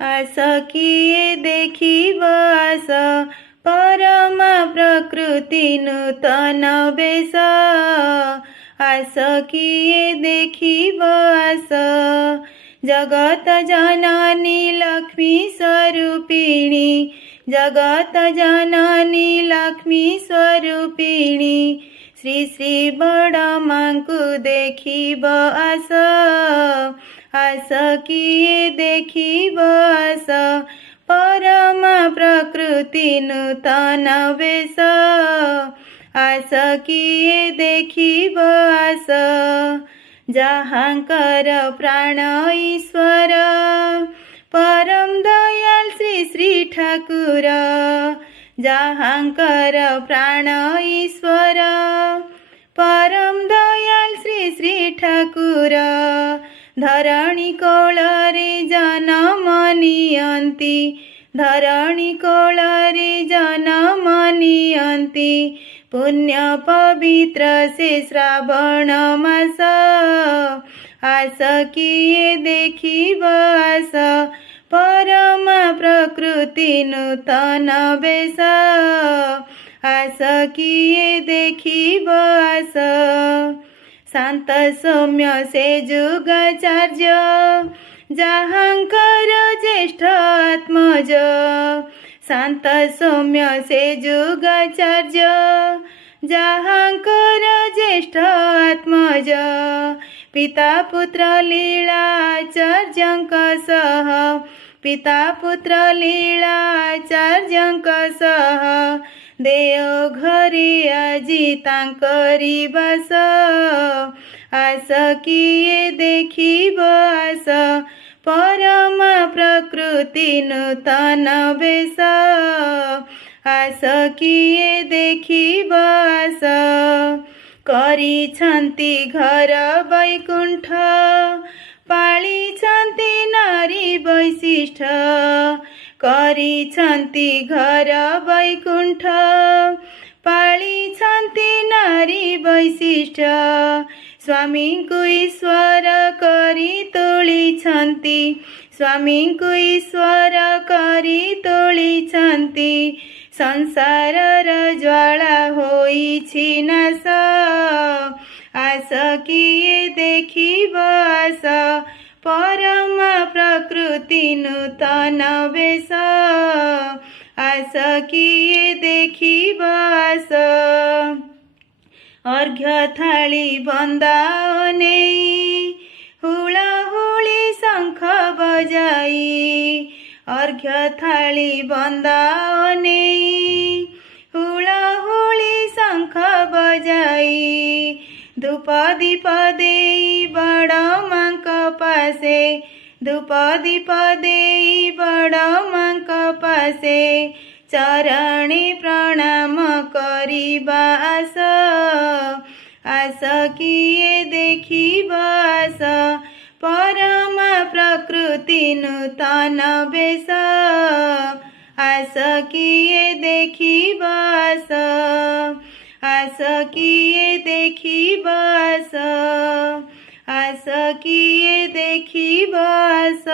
आस किए देखिब आस परम प्रकृति नूतन बेश आस किए देखिब आस जगत जननी लक्ष्मी स्वरूपिणी जगत जननी लक्ष्मी स्वरूपिणी श्री श्री बड़मां को देखिब आस आस किए देखिब आस परम प्रकृति नूतन बेश आस किए देखिब आस जहाँकर प्राण ईश्वर परम दयाल श्री श्री ठाकुर जहाँकर प्राण ईश्वर परम दयाल श्री श्री ठाकुर धरणी कोଳରେ जन्म नियन्ति धरणी कोଳରେ जन्म नियन्ति पुण्य पवित्र से श्रावण मास आस किए देखिब आस परम प्रकृति नूतन बेश आस किए देखिब आस शांत सौम्य से जुगाचार्य जहाँकर ज्येष्ठ आत्मज शांत सौम्य से जुगाचार्य जहाँकर ज्येष्ठ आत्मज पिता पुत्र लीलाचार्यंक सह पिता पुत्र लीलाचार्यंक सह देवघरे आजी तांकरी बास आस किए देखिब आस परम प्रकृति नूतन बेश आस किए देखिब आस करिछन्ति घर वैकुंठ पालिछन्ति नारी वैशिष्ठ करिछन्ति घर वैकुंठ पालिछन्ति नारी वैशिष्ठ स्वामी को ईश्वर करी तोलिछन्ति स्वामी को ईश्वर करी तोलिछन्ति संसार ज्वाला होइछि नाश आस किए देखिब आस परम प्रकृति नूतन बेश आस किए देखिब आस अर्घ्य थाली बंदाओ नेई हुलाहुली शंख बजाई अर्घ्य थाली बंदाओ नेई हुलाहुली शंख बजाई धूप दीप देई बड़मां पासे धूप दीप देई बड़मां पासे चरणे प्रणाम करिबा आस आस किए देखिब आस परम प्रकृति नूतन बेश आस किए देखिब आस आस किए देखिब आस आस किए देखिब आस।